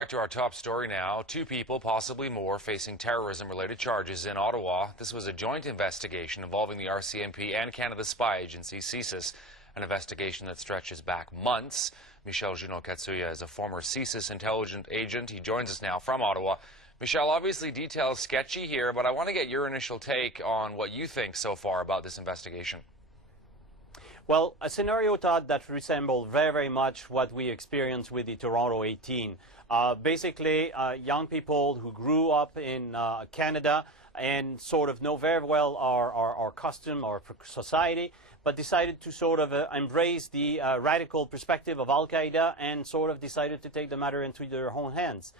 Back to our top story now. Two people, possibly more, facing terrorism-related charges in Ottawa. This was a joint investigation involving the RCMP and Canada's spy agency, Csis, an investigation that stretches back months. Michel Junot-Katsuya is a former Csis intelligence agent. He joins us now from Ottawa. Michel, obviously details sketchy here, but I want to get your initial take on what you think so far about this investigation. Well, a scenario, Todd, that resembled very much what we experienced with the Toronto 18. Basically, young people who grew up in Canada and sort of know very well our custom, our society, but decided to sort of embrace the radical perspective of Al-Qaeda and sort of decided to take the matter into their own hands.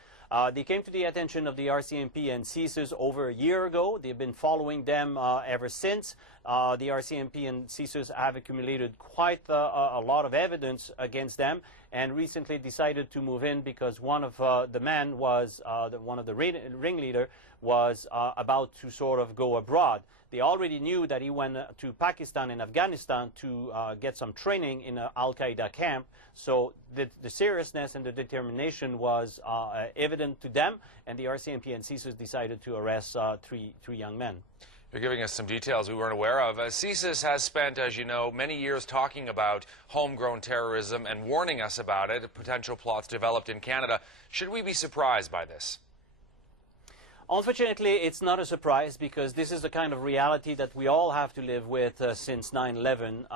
They came to the attention of the RCMP and Csis over a year ago. They've been following them ever since. The RCMP and Csis have accumulated quite a lot of evidence against them and recently decided to move in because one of the men was, one of the ringleader was about to sort of go abroad. They already knew that he went to Pakistan and Afghanistan to get some training in an Al-Qaeda camp. So the seriousness and the determination was evident to them, and the RCMP and Csis decided to arrest three young men. You're giving us some details we weren't aware of. Csis has spent, as you know, many years talking about homegrown terrorism and warning us about it, potential plots developed in Canada. Should we be surprised by this? Unfortunately, it's not a surprise because this is the kind of reality that we all have to live with since 9/11,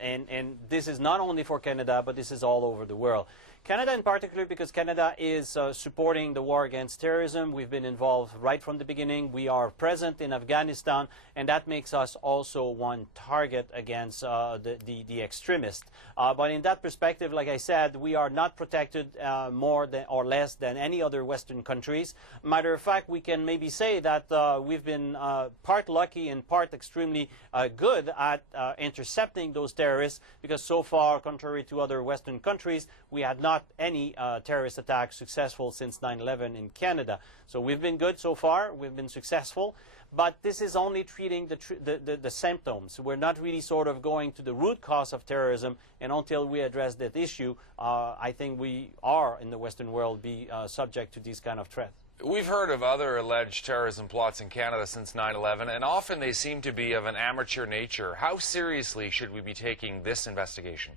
and this is not only for Canada, but this is all over the world. Canada in particular, because Canada is supporting the war against terrorism. We've been involved right from the beginning. We are present in Afghanistan, and that makes us also one target against the extremists. But in that perspective, like I said, we are not protected more than, or less than any other Western countries. Matter of fact, we can maybe say that we've been part lucky and part extremely good at intercepting those terrorists, because so far, contrary to other Western countries, we had not any terrorist attacks successful since 9/11 in Canada. So we've been good so far, we've been successful, but this is only treating the symptoms. We're not really sort of going to the root cause of terrorism, and until we address that issue, I think we are, in the Western world, be subject to these kind of threats. We've heard of other alleged terrorism plots in Canada since 9/11, and often they seem to be of an amateur nature. How seriously should we be taking this investigation?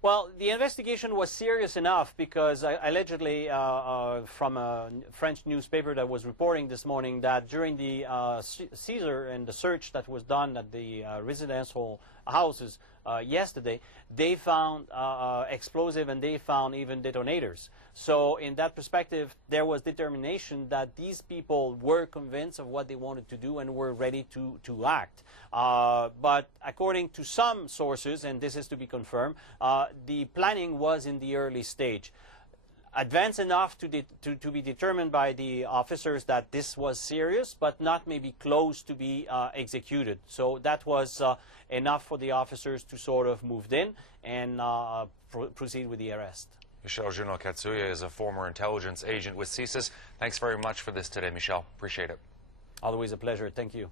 Well, the investigation was serious enough because allegedly from a French newspaper that was reporting this morning that during the seizure and the search that was done at the residential houses yesterday, they found explosive and they found even detonators. So in that perspective, there was determination that these people were convinced of what they wanted to do and were ready to act. But according to some sources, and this is to be confirmed, the planning was in the early stage. Advanced enough to be determined by the officers that this was serious, but not maybe close to be executed. So that was enough for the officers to sort of move in and proceed with the arrest. Michel Junot-Katsuya is a former intelligence agent with Csis. Thanks very much for this today, Michel. Appreciate it. Always a pleasure. Thank you.